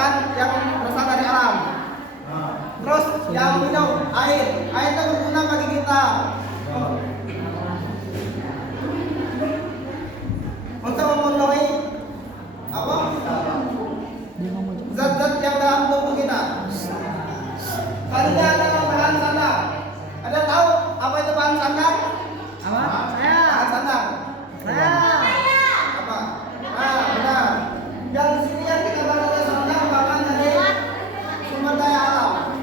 makan yang berasal dari alam. Terus yang minum air itu berguna bagi kita untuk memenuhi apa? Zat-zat yang dalam tubuh kita. Selanjutnya adalah bahan sandang. Ada tahu apa itu bahan sandang? Apa? Bahan sandang. Apa? Benar. Yang di sini yang kita bahas sandang bahan dari sumber daya alam.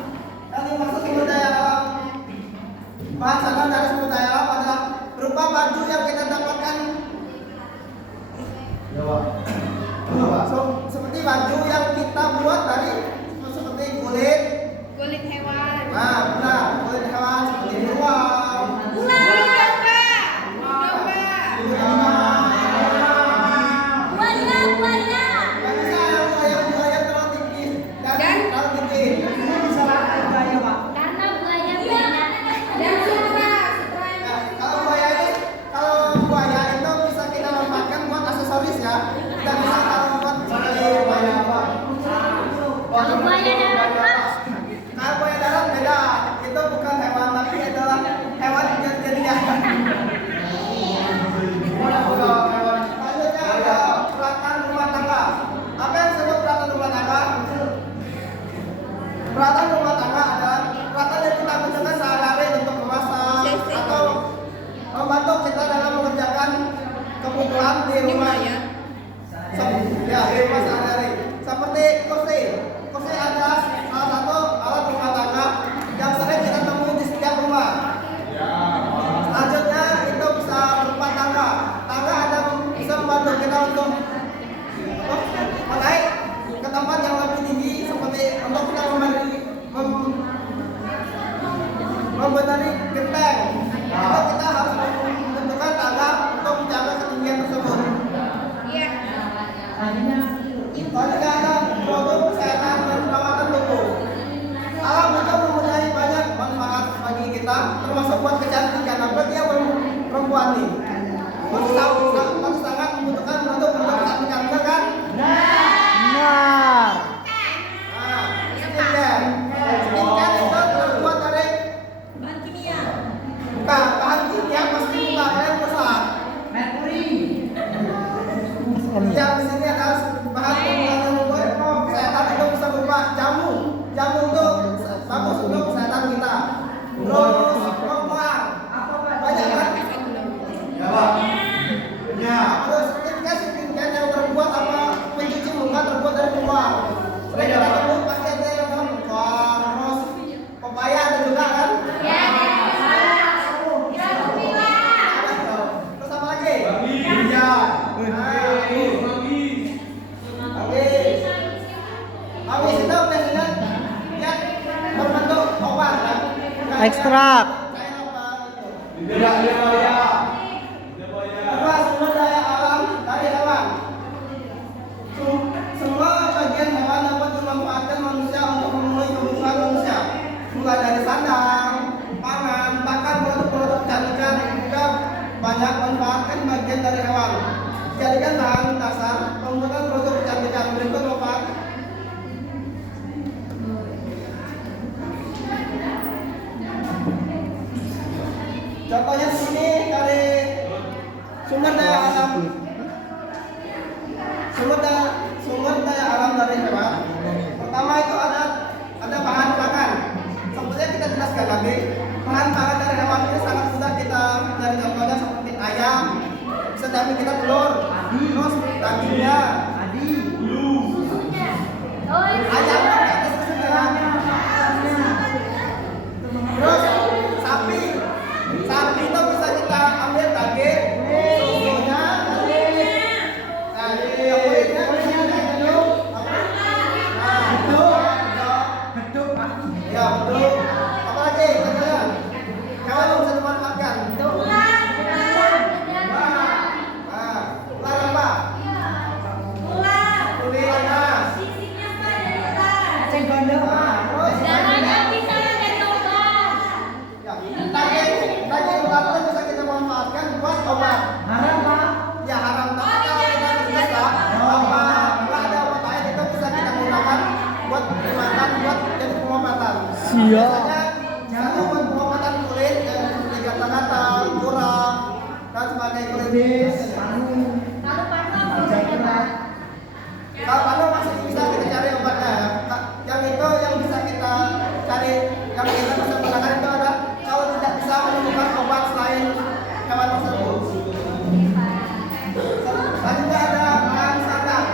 Yang dimaksud sumber daya alam, bahan sandang dari sumber daya alam adalah berupa baju yang kita dapatkan. Seperti baju yang kita buat dari seperti kulit hewan. Benar, kulit hewan seperti beruang, buaya terlalu tinggi dan terlalu tinggi. Kalau buaya itu bisa kita manfaatkan buat aksesoris ya. Kita bisa kalau buat seperti buaya apa? Kalau buaya darat beda, itu bukan hewan tapi adalah hewan jadinya. Selanjutnya ada peralatan rumah tangga. Apa yang disebut peralatan rumah tangga? Peralatan rumah tangga adalah peralatan yang kita gunakan sehari-hari untuk memasak atau membantu kita dalam mengerjakan kebutuhan di rumah. Ya, di rumah sehari-hari. Seperti kursi. Kursi adalah salah satu alat rumah tangga yang sering kita temui di setiap rumah. Selanjutnya itu bisa berupa tangga. Tangga ada bisa membantu kita untuk naik ke tempat yang lebih tinggi seperti untuk kita membenahi genteng. Itu kita harus membentukkan tangga untuk mencapai ketinggian tersebut. Selanjutnya ada produk kesehatan dan perawatan tubuh. Alam itu mempunyai banyak manfaat bagi kita, termasuk buat kecantikan. Apalagi dia perempuan nih, sangat membutuhkan produk kecantikan, benar kan? Benar. Skincare. Skincare itu terbuat dari bahan kimia pasti bukan kalian besar. Yang di sini adalah bahan pembuatan yang membuat kesehatan itu bisa berupa jamu. Jamu itu bagus untuk kesehatan kita. Terus pengkuang, banyak kan? Ya, terus skincare yang terbuat apa pencuci muka terbuat dari pengkuang. Sering kita temui pasti ada yang dalam pengkuang. Terus pepaya ada juga kan? Terus apa lagi? Habis itu biasanya dia berbentuk obat kan? Ekstrak. Kedua, sumber daya alam dari hewan. Semua bagian hewan dapat dimanfaatkan manusia untuk memenuhi kebutuhan manusia. Mulai dari sandang, pangan, bahkan produk-produk kecantikan juga banyak manfaatkan bagian dari hewan. Jadikan bahan dasar pembuatan produk kecantikan. Berikut manfaat. Contohnya di sini dari sumber daya alam. Sumber daya alam dari hewan. Pertama itu ada bahan pangan. Seperti yang kita jelaskan tadi, bahan pangan dari hewan ini sangat mudah kita dari contohnya seperti ayam, bisa jadi kita telur, terus dagingnya, ayam pakai susunya, terus sapi itu bisa kita ambil daging, susunya, kulitnya bisa kita minum, ya betul. Apalagi katanya hewan yang bisa dimanfaatkan. Ular apa? Kuntilanak. Daging ular itu bisa kita manfaatkan buat obat. Haram Pak. Ya haram, tapi kalau kita bisa nggak ada obat lain itu bisa kita gunakan Biasanya buat pengobatan kulit yang seperti gatal-gatal, kurang, dan sebagai kulit. Kalau panu masih bisa kita cari obatnya ya. Yang itu yang bisa kita cari, yang kita bisa gunakan itu adalah kalau tidak bisa menemukan obat selain hewan tersebut. Selanjutnya ada bahan sandang.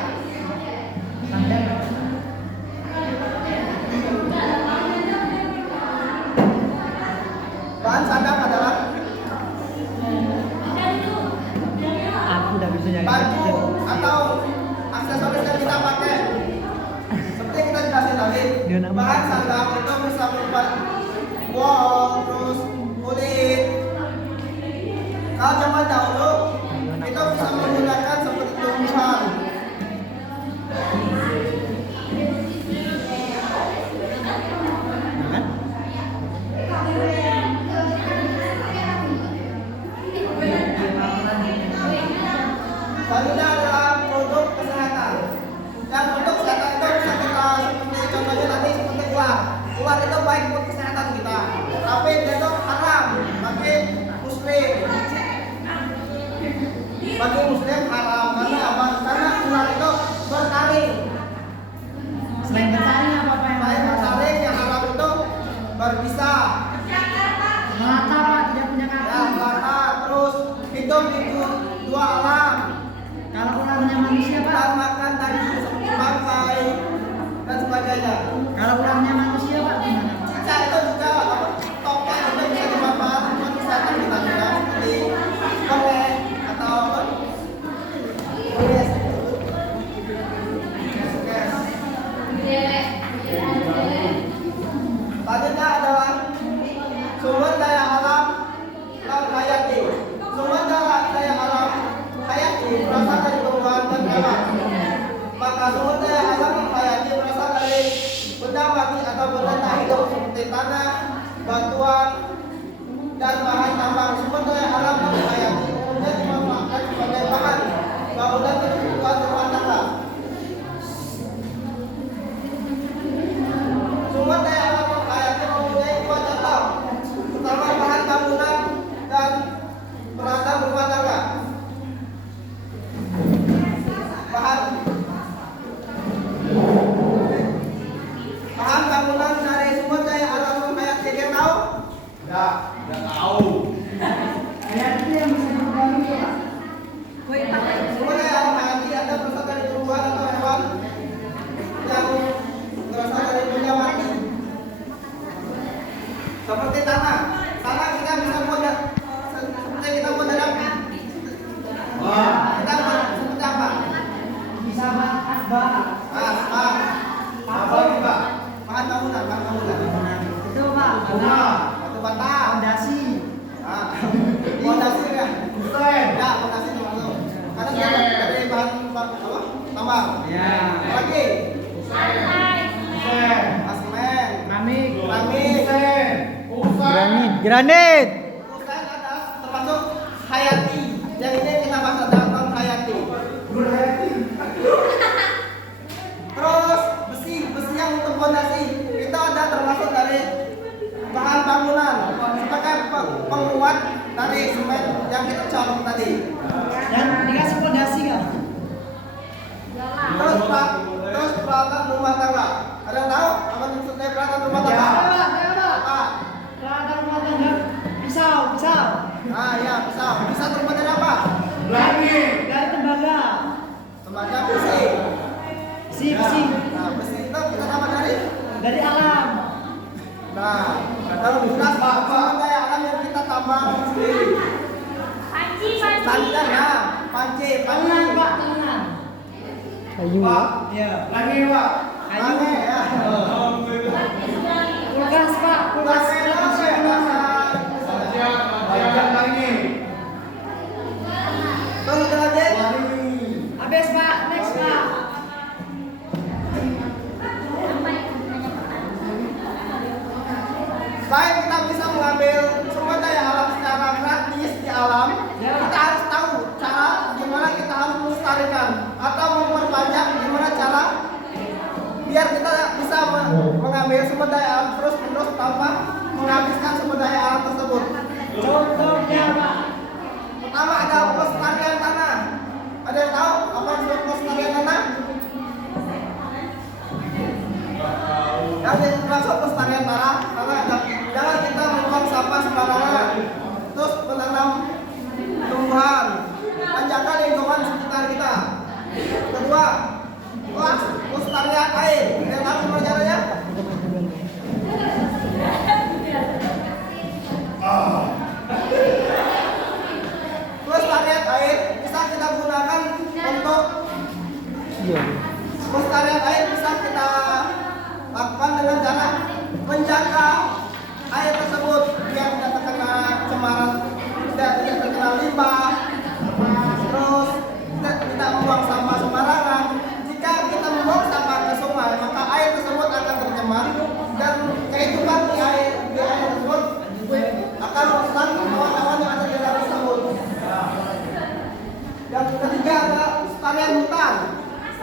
Bahan sandang adalah Aku udah bisa nyari. baju atau aksesoris yang kita pakai. Seperti yang kita jelasin tadi, bahan sandang itu bisa berupa wol, terus kulit. Kalau zaman dahulu kita bisa menggunakan seperti tumbuhan. Selanjutnya adalah produk kesehatan. Dan produk kesehatan itu bisa kita seperti contohnya tadi seperti ular. Ular itu baik buat kesehatan kita, tapi dia itu haram bagi muslim. Bagi muslim haram karena apa? Karena ular itu bertaring. Selain bertaring apa yang Selain bertaring, yang haram itu berbisa. melata Pak, tidak punya kaki. Ya, melata, terus hidup di dua alam. Kalau ularnya manusia Pak, Dan makan daging seperti bangkai dan sebagainya. kalau ularnya manusia Pak gimana Pak? Cicak itu juga apa? Topeng itu bisa dimanfaatkan buat kesehatan kita juga seperti topeng atau apa? Yes. Selanjutnya adalah sumber daya alam dan hayati. Sumber daya alam hayati berasal dari tumbuhan dan hewan. Maka sumber daya alam dan hayati berasal dari benda mati atau benda tak hidup seperti tanah, batuan, dan bahan tambang. Sumber daya alam dan hayati umumnya dimanfaatkan sebagai bahan bangunan dan kebutuhan rumah tangga. Sumber daya alam dan hayati mempunyai dua contoh, pertama bahan bangunan dan peralatan rumah tangga. Bahan bangunan dari sumber daya alam dan hayati dia tahu? Enggak tahu. Kayak itu yang bisa dibangun Pak. Sumber daya alam hayati ada berasal dari tumbuhan atau hewan yang berasal dari benda mati. Seperti tanah. Tanah kita bisa buat seperti kita buat dari apa? Wah, Kita buat seperti apa? Bisa Pak, asbak. Asbak. apa ini Pak? Bahan bangunan, bahan bangunan. Itu Pak, Bunga, Batu bata. fondasi. Ah, fondasi ya. kusten, Ya, fondasi termasuk. Karena dia dari bahan apa? Tambang. Ya. Lagi, kusten, semen, Keramik. keramik. kusten, Granit. Kusten ada termasuk hayati. Yang ini kita bahas tentang hayati. Terus besi yang untuk fondasi itu ada termasuk dari bahan bangunan sebagai penguat dari semen yang kita colok tadi. Dan dikasih fondasi nggak? Terus peralatan rumah tangga. Ada yang tahu apa maksudnya peralatan rumah tangga? Apa? Peralatan rumah tangga. Pisau. Ah ya, bisa terbuat dari apa? lagi, Dari tembaga. Tembaga besi. Besi. Nah, besi itu kita dapat Dari alam. Nah, kalau kita sumber daya alam yang kita tambah sendiri. Selanjutnya ya, panci. Tangan Pak, tangan. Kayu. Pak, Ya. lagi Pak. Kayu. Ya. Kulkas Pak, kulkas. Banyak lagi. Terus lagi. Habis Pak, next Pak. Selain kita bisa mengambil sumber daya alam secara gratis di alam, kita harus tahu cara gimana kita harus melestarikan atau memperbanyak gimana cara biar kita bisa mengambil sumber daya alam terus menerus tanpa menghabiskan sumber daya alam tersebut. Contohnya Pak. Pertama ada pelestarian tanah. Ada yang tahu apa itu pelestarian tanah? Yang dimaksud pelestarian tanah, jangan kita membuang sampah sembarangan. Terus menanam tumbuhan, menjaga lingkungan sekitar kita. Kedua, pelestarian air. Ada yang tahu gimana caranya? Pelestarian air bisa kita gunakan untuk pelestarian air bisa kita lakukan dengan cara menjaga air tersebut biar tidak terkena cemaran, tidak terkena limbah, terus tidak membuang sampah sembarangan. Jika kita membuang sampah ke sungai, maka air tersebut akan tercemar dan kehidupan di air tersebut akan merusak hewan-hewan yang ada di dalam tersebut. Yang ketiga adalah pelestarian hutan.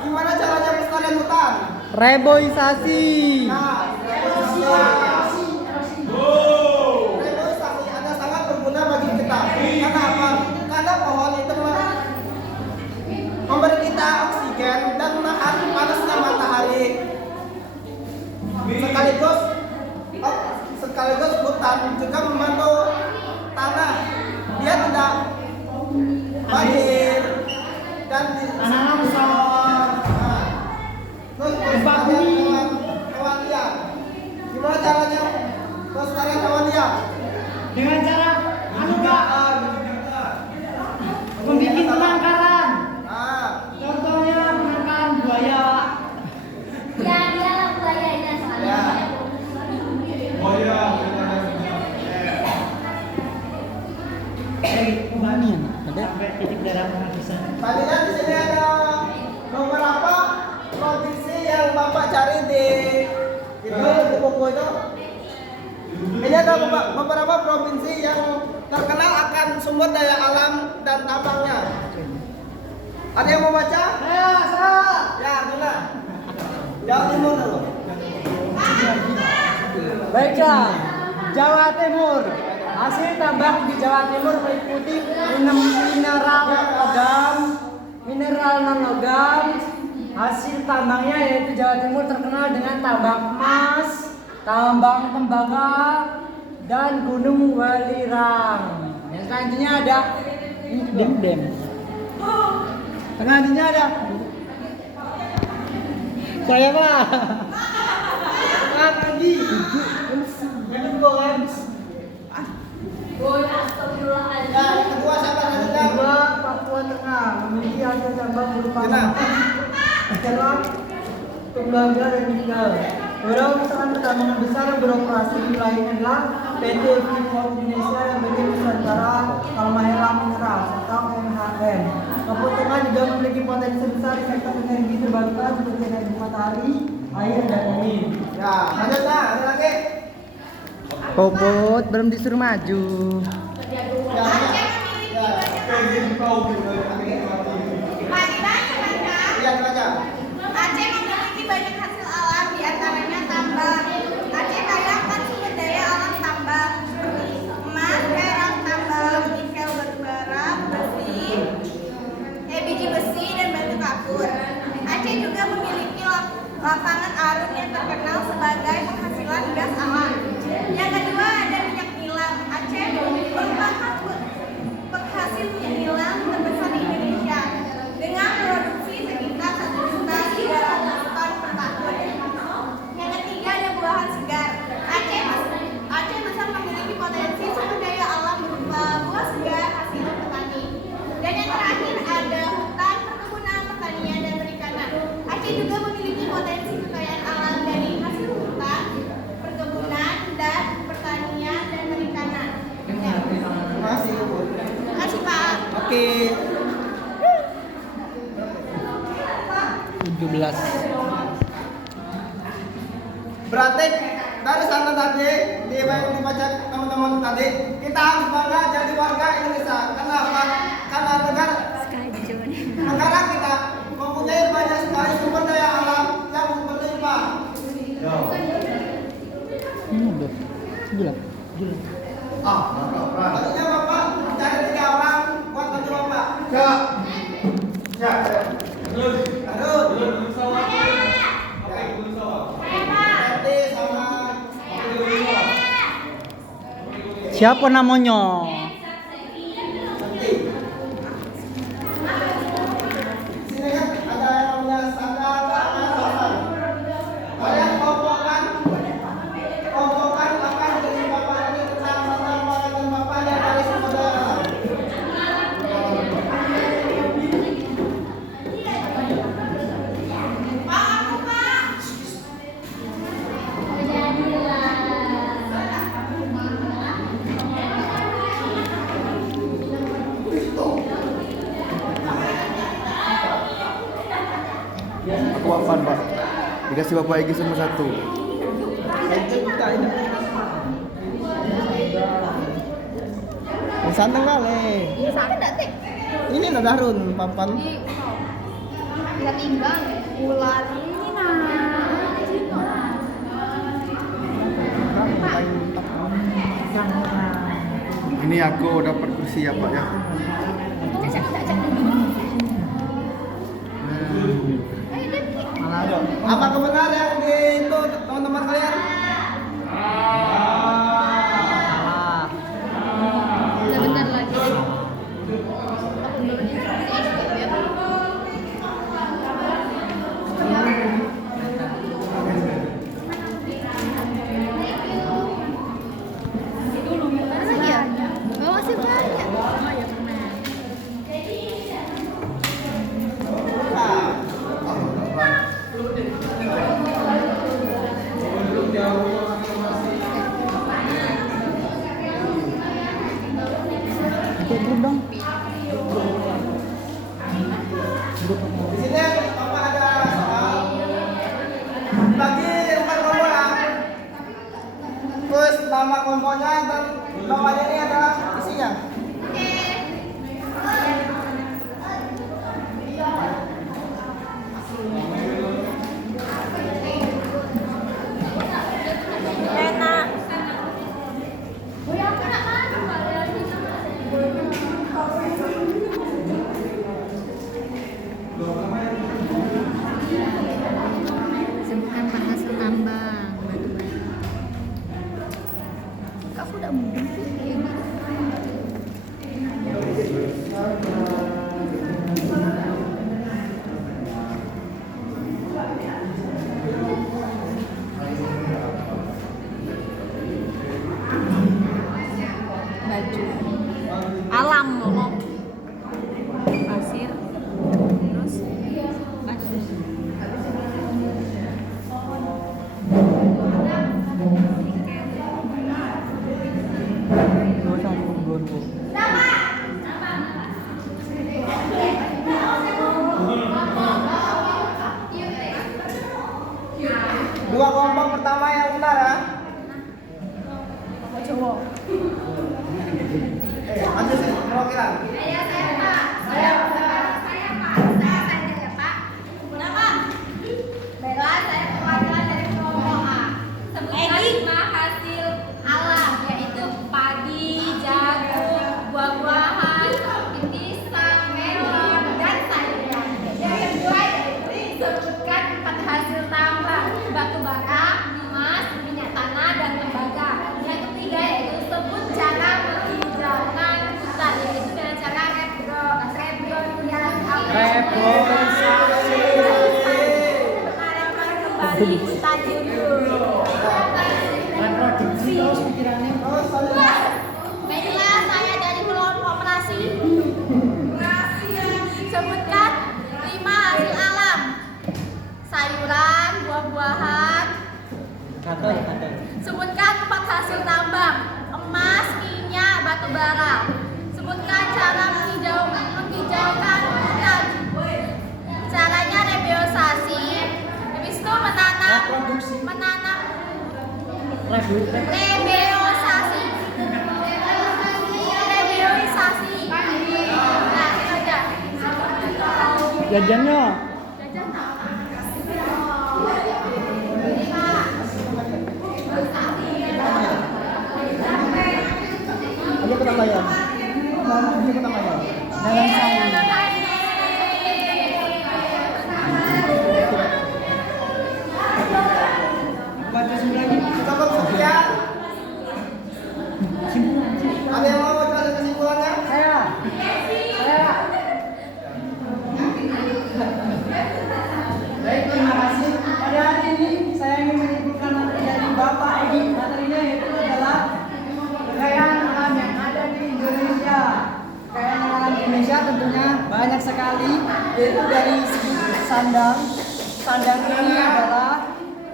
Gimana caranya pelestarian hutan? Reboisasi. Nah, reboisasi ada sangat berguna bagi kita. Karena apa? Karena pohon itu memberi kita oksigen dan menahan panasnya matahari. Sekaligus hutan juga membantu tanah. Dia tidak banjir dan Tanah longsor. terus pelestarian hewan liar. Gimana caranya pelestarian hewan liar? Dengan cara Pak, membuat penangkaran. Nah, Contohnya penangkaran buaya. Ya, dialah buayanya soalnya. ya. Oh iya. Pembani. Ada. Sampai titik darah penghabisan. Tadinya di sini ada beberapa provinsi yang Bapak cari di buku itu. Ini ada beberapa provinsi yang terkenal akan sumber daya alam dan tambangnya. Ada yang mau baca? Saya. Ya, gimana? Jawa Timur dulu. Baiklah, Jawa Timur. Hasil tambang di Jawa Timur meliputi mineral logam, mineral non logam. Hasil tambangnya yaitu Jawa Timur terkenal dengan tambang emas, tambang tembaga, dan Gunung Welirang. Yang selanjutnya ada Dem. Selanjutnya ada saya Pak. Pak lagi. Minum golems. Ya, yang kedua siapa lanjutkan? Kedua, Papua Tengah memiliki hasil tambang berupa Kenal? perak, tembaga, dan nikel. Beberapa perusahaan pertambangan besar yang beroperasi di wilayah ini adalah PT Freeport Indonesia dan PT Nusantara Halmahera Mineral atau MHM. Papua Tengah juga memiliki potensi besar di sektor energi terbarukan seperti energi matahari, air, dan angin. Ya, lanjutlah, ada lagi. Popot belum disuruh maju. Ya, ya. Iya, baca. Aceh memiliki banyak hasil alam, diantaranya tambang. Aceh kaya akan sumber daya alam tambang seperti emas, perak, tambang, nikel, batu bara, biji besi, dan batu kapur. Aceh juga memiliki lapangan arung yang terkenal sebagai penghasilan gas alam. Yang kedua ada minyak nilam. Aceh merupakan penghasil minyak nilam terbesar di Indonesia dengan produksi sekitar 1.300.000 ton per tahun. Yang ketiga ada buahan segar. Aceh masih memiliki potensi sumber daya alam berupa buah segar hasil petani. Dan yang terakhir ada hutan, perkebunan, pertanian, dan perikanan. Aceh juga memiliki potensi kekayaan alam dari hasil hutan, perkebunan, dan pertanian dan perikanan. Terima kasih, Bu. Terima kasih Pak. Oke. 17. Berarti dari sana tadi dibaca teman-teman tadi, kita harus bangga jadi warga Indonesia. Kenapa? Karena negara kita mempunyai banyak sekali sumber daya alam yang berlimpah. Gila. Maksudnya Bapak cari 3 orang buat bantu Bapak. Siap. Aduh. Nanti sama Siapa namanya? sini kan ada yang namanya Sandra sama Sasan. Kalian kelompokkan apa yang jadi Bapak ini tentang Sandra dan Bapak dan dari saudara. Aku Afan, Pak. Dikasih Bapak Egy semua 1. Ini santeng kali. Ini ada darun, papan. Kita timbang ular ini Ini aku dapat kursi ya, Pak ya. Apa kebenar yang di itu teman-teman kalian? Sebentar lagi. Mana lagi ya? Oh, masih banyak. Di sini Bapak ada soal. Bagi empat kelompok. Terus nama kelompoknya dan bawahnya ini adalah isinya. Sebutkan hasil tambang batu bara. Kamu udah mudeng sih kayak gitu. Baju alam ngomong pasir terus baju. Dua kelompok pertama yang utara. Maju sih, perwakilan. Sebutkan 5 hasil alam, yaitu padi, jagung, buah-buahan, seperti pisang, melon, dan sayuran. Yang kedua sebutkan 4 hasil tambang, batu bara, emas, minyak tanah, dan tembaga. Yang ketiga yaitu sebut cara menghijaukan hutan, yaitu dengan cara kembali stadium dulu. Baiklah, saya dari kelompok operasi. Sebutkan 5 hasil alam. Sayuran, buah-buahan. Sebutkan 4 hasil tambang. Emas, minyak, batu bara. Sebutkan cara menghijaukan hutan. Caranya rebiosasi. Habis itu menanam Rebioisasi. Nah, itu aja. Jajannya. Jajan tak? Mayon? Di Kota Mayon. Dalam saya. Baca lagi. Cukup sekian. Ada yang mau baca kesimpulannya? Saya. Baik, terima kasih. Pada hari ini saya ingin menyimpulkan materi dari Bapak Egi. Materinya yaitu adalah kekayaan alam yang ada di Indonesia. Kekayaan alam di Indonesia tentunya banyak sekali, yaitu dari segi sandang. Sandang ini adalah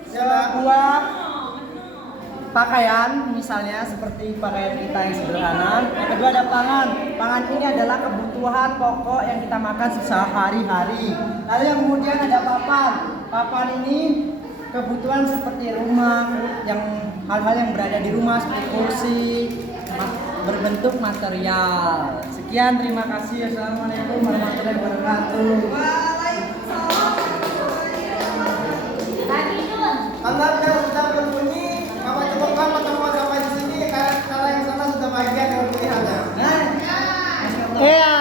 sebuah pakaian, misalnya seperti pakaian kita yang sederhana. Yang kedua ada pangan. Pangan ini adalah kebutuhan pokok yang kita makan sehari-hari. Lalu yang kemudian ada papan. Papan ini kebutuhan seperti rumah, yang hal-hal yang berada di rumah seperti kursi, berbentuk material. Sekian, terima kasih. Assalamualaikum warahmatullahi wabarakatuh. Karena dia sudah berbunyi, Bapak cukupkan pertemuan sampai di sini. Karena yang sana sudah bahagia dengan pilihannya. Iya.